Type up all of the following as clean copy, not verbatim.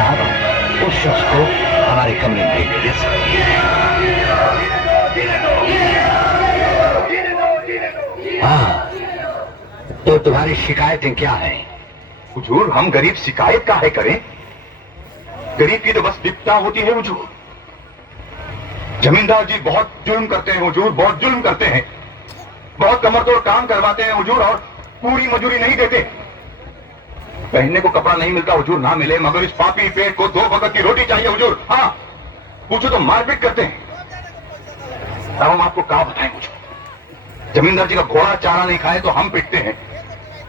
साहब उस शख्स को हमारे कमरे में भेज दीजिए। हाँ, तो तुम्हारी शिकायतें क्या हैं? हुजूर, हम गरीब शिकायत काहे करें? गरीब की तो बस विपदा होती है हुजूर। जमींदार जी बहुत जुल्म करते हैं हुजूर, बहुत जुल्म करते हैं। बहुत कमरतोड़ काम करवाते हैं हुजूर और पूरी मजूरी नहीं देते। पहनने को कपड़ा नहीं मिलता हुजूर, ना मिले, मगर इस पापी पेट को 2 वक्त की रोटी चाहिए हुजूर। हाँ, पूछो तो मारपीट करते हैं। अब हम आपको क्या बताएं हुजूर? जमींदार जी का घोड़ा चारा नहीं खाए तो हम पिटते हैं।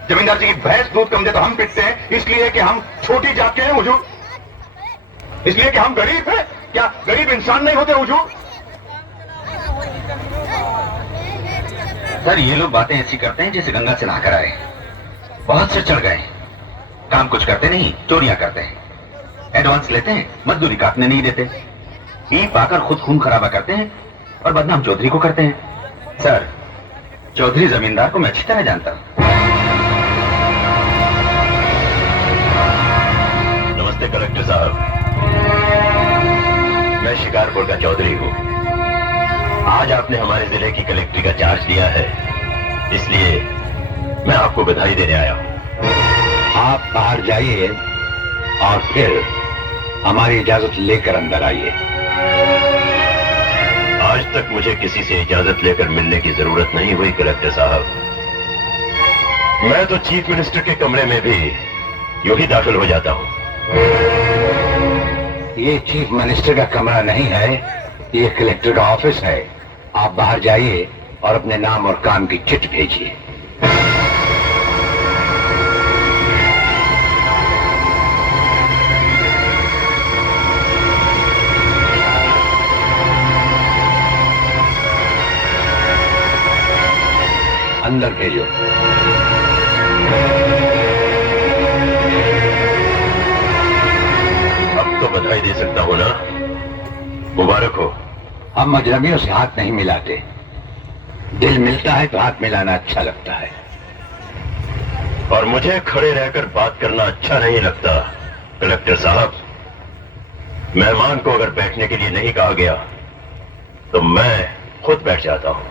जमींदार जी की भैंस दूध कम दे तो हम पिटते हैं। इसलिए कि हम छोटी जात के हैं हुजूर, इसलिए कि हम गरीब हैं। क्या गरीब इंसान नहीं होते हुजूर? सर, ये लोग बातें ऐसी करते हैं जैसे गंगा से नहाकर आए, बहुत से चढ़ गए, काम कुछ करते नहीं, चोरियां करते हैं, एडवांस लेते हैं, मजदूरी काटने नहीं देते, ईंट पाकर खुद खून खराबा करते हैं और बदनाम चौधरी को करते हैं। सर, चौधरी जमींदार को मैं अच्छी तरह जानता हूं। नमस्ते कलेक्टर साहब, मैं शिकारपुर का चौधरी हूँ। आज आपने हमारे जिले की कलेक्ट्री का चार्ज लिया है, इसलिए मैं आपको बधाई देने आया हूँ। आप बाहर जाइए और फिर हमारी इजाजत लेकर अंदर आइए। आज तक मुझे किसी से इजाजत लेकर मिलने की जरूरत नहीं हुई कलेक्टर साहब। मैं तो चीफ मिनिस्टर के कमरे में भी यूं ही दाखिल हो जाता हूँ। ये चीफ मिनिस्टर का कमरा नहीं है, ये कलेक्टर का ऑफिस है। आप बाहर जाइए और अपने नाम और काम की चिट भेजिए। अंदर भेजो। अब तो बधाई दे सकता हूँ ना? मुबारक हो। हम अजनबियों से हाथ नहीं मिलाते, दिल मिलता है तो हाथ मिलाना अच्छा लगता है। और मुझे खड़े रहकर बात करना अच्छा नहीं लगता कलेक्टर साहब। मेहमान को अगर बैठने के लिए नहीं कहा गया तो मैं खुद बैठ जाता हूँ।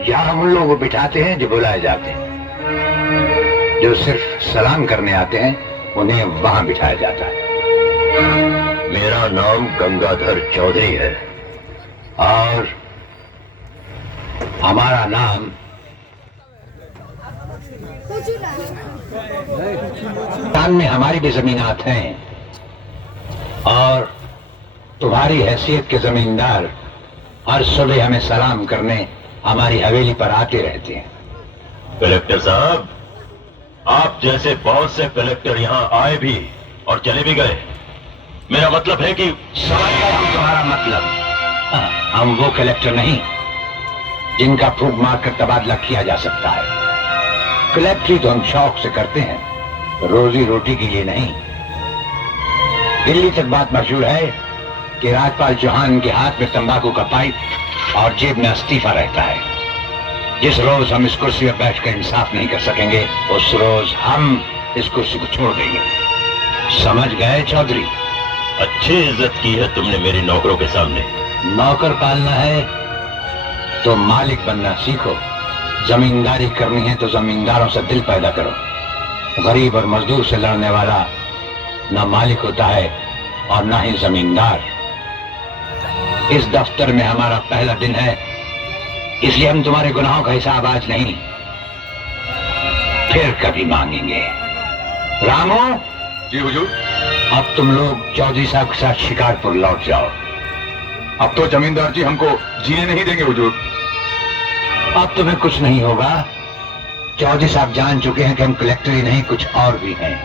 यहाँ हम उन लोगों को बिठाते हैं जो बुलाए जाते हैं, जो सिर्फ सलाम करने आते हैं उन्हें वहां बिठाया जाता है। मेरा नाम गंगाधर चौधरी है और हमारा नाम पाकिस्तान में हमारी भी जमीनात हैं और तुम्हारी हैसियत के जमींदार हर सुबह हमें सलाम करने हमारी हवेली पर आते रहते हैं। कलेक्टर साहब, आप जैसे बहुत से कलेक्टर यहाँ आए भी और चले भी गए। मेरा मतलब है कि समझ गए हम तुम्हारा मतलब। हम वो कलेक्टर नहीं जिनका फूंक मारकर तबादला किया जा सकता है। कलेक्टरी तो हम शौक से करते हैं, रोजी रोटी के लिए नहीं। दिल्ली तक बात मशहूर है कि राजपाल चौहान के हाथ में तंबाकू का पाइप और जेब में इस्तीफा रहता है। जिस रोज हम इस कुर्सी पर बैठकर इंसाफ नहीं कर सकेंगे, उस रोज हम इस कुर्सी को छोड़ देंगे। समझ गए चौधरी? अच्छी इज्जत की है तुमने मेरे नौकरों के सामने। नौकर पालना है तो मालिक बनना सीखो। जमींदारी करनी है तो जमींदारों से दिल पैदा करो। गरीब और मजदूर से लड़ने वाला ना मालिक होता है और ना ही जमींदार। इस दफ्तर में हमारा पहला दिन है, इसलिए हम तुम्हारे गुनाहों का हिसाब आज नहीं, फिर कभी मांगेंगे। रामो। जी हुजूर। अब तुम लोग चौधरी साहब के साथ शिकारपुर लौट जाओ। अब तो जमींदार जी हमको जीने नहीं देंगे हुजूर। अब तुम्हें कुछ नहीं होगा। चौधरी साहब जान चुके हैं कि हम कलेक्टर ही नहीं कुछ और भी हैं।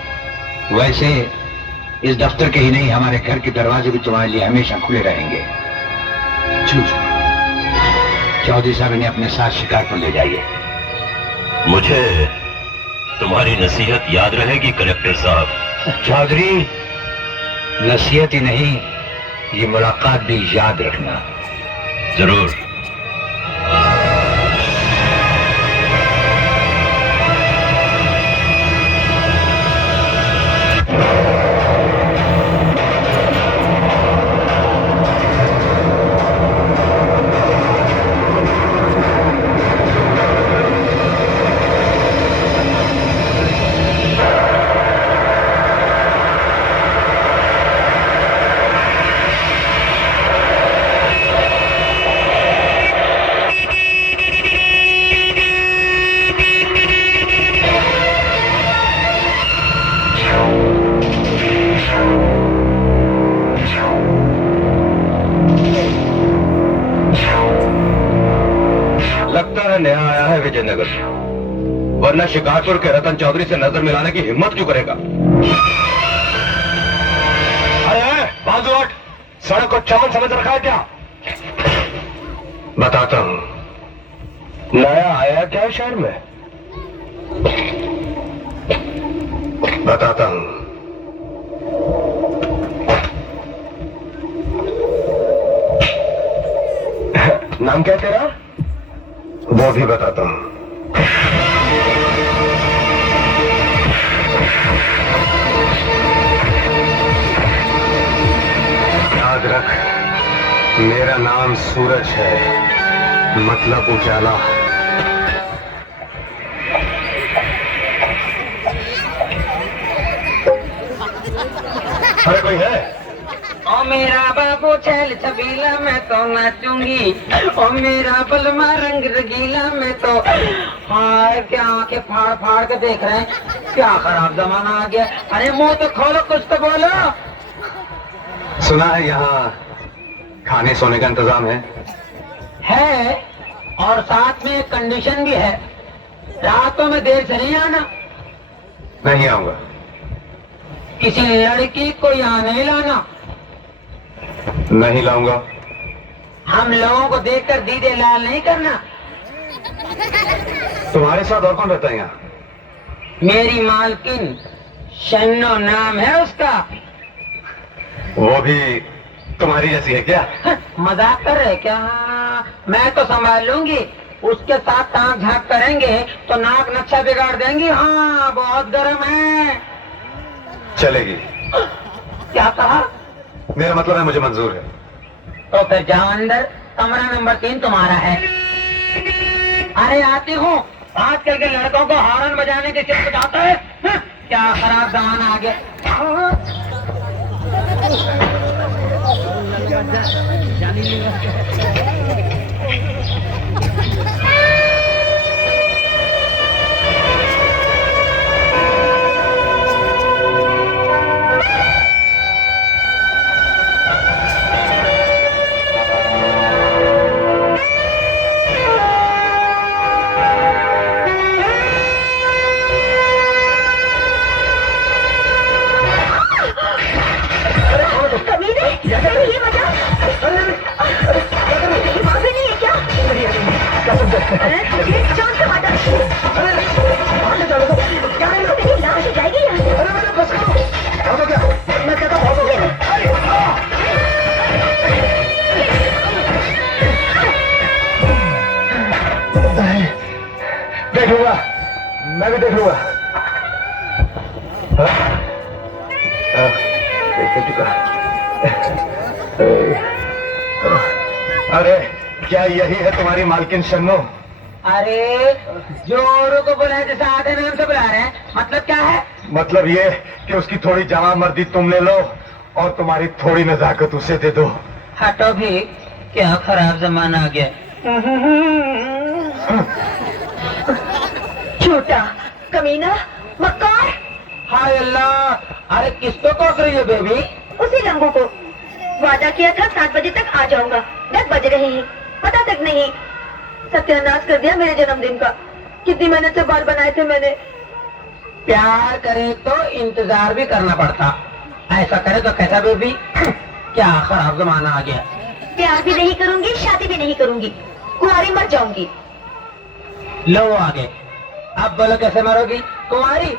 वैसे इस दफ्तर के ही नहीं, हमारे घर के दरवाजे भी तुम्हारे लिए हमेशा खुले रहेंगे। चौधरी साहब इन्हें अपने साथ शिकारपुर ले जाइए। मुझे तुम्हारी नसीहत याद रहेगी कलेक्टर साहब। चौधरी, नसीहत ही नहीं, ये मुलाकात भी याद रखना। जरूर। है नया आया है विजयनगर, वरना शिकारपुर के रतन चौधरी से नजर मिलाने की हिम्मत क्यों करेगा? अरे बाजू हट, सड़क को चमन समझ रखा है क्या? बताता हूं, नया आया क्या शहर में? बताता हूं। नाम क्या तेरा? वो भी बताता हूं। याद रख, मेरा नाम सूरज है, मतलब उजाला। अरे कोई है? ओ मेरा बाबू छैल छबीला मैं तो नाचूंगी, ओ मेरा बलमा रंग रगीला मैं तो। हाय क्या आंखें फाड़ फाड़ के देख रहे हैं, क्या खराब जमाना आ गया। अरे मुंह तो खोलो, कुछ तो बोलो। सुना है यहाँ खाने सोने का इंतजाम है, और साथ में एक कंडीशन भी है, रातों में देर से नहीं आना, नहीं आऊंगा। किसी लड़की को यहाँ नहीं लाना। नहीं लाऊंगा। हम लोगों को देखकर दीदे लाल नहीं करना। तुम्हारे साथ और कौन रहता है यहाँ? मेरी मालकिन शन्नो नाम है उसका। वो भी तुम्हारी जैसी है क्या? मजाक कर रहे क्या? मैं तो संभाल लूंगी, उसके साथ ताक झांक करेंगे तो नाक नक्शा बिगाड़ देंगी। हाँ बहुत गर्म है। चलेगी। क्या कहा? मेरा मतलब है मुझे मंजूर है। तो फिर जाओ अंदर, कमरा नंबर 3 तुम्हारा है। अरे आती हूँ, आजकल के लड़कों को हॉर्न बजाने के सिर्फ जाता है। क्या खराब जमाना आ गया। देख लूंगा, मैं भी देख लूंगा। देख चुका। अरे क्या यही है तुम्हारी मालकिन शन्नो? अरे जोरों को बुलाए जैसे आधे नाम से बुला रहे हैं, मतलब क्या है? मतलब ये कि उसकी थोड़ी जवां मर्दी तुम ले लो और तुम्हारी थोड़ी नजाकत उसे दे दो। हटो भी, क्या खराब जमाना आ गया। झूठा, कमीना, मक्कार। हाय अल्लाह, अरे किसको टोक रही है बेबी? उसी लंबू को। वादा किया था 7 बजे तक आ जाऊंगा, 10 बज रहे हैं, पता तक नहीं। सत्यानाश कर दिया मेरे जन्मदिन का। कितनी मेहनत से बाल बनाए थे मैंने। प्यार करे तो इंतजार भी करना पड़ता, ऐसा करे तो कैसा बेबी? क्या खराब जमाना आ गया। प्यार भी नहीं करूंगी, शादी भी नहीं करूंगी, कुंवारी मर जाऊंगी। लो आगे, अब बोलो कैसे मरोगी? कुंवारी?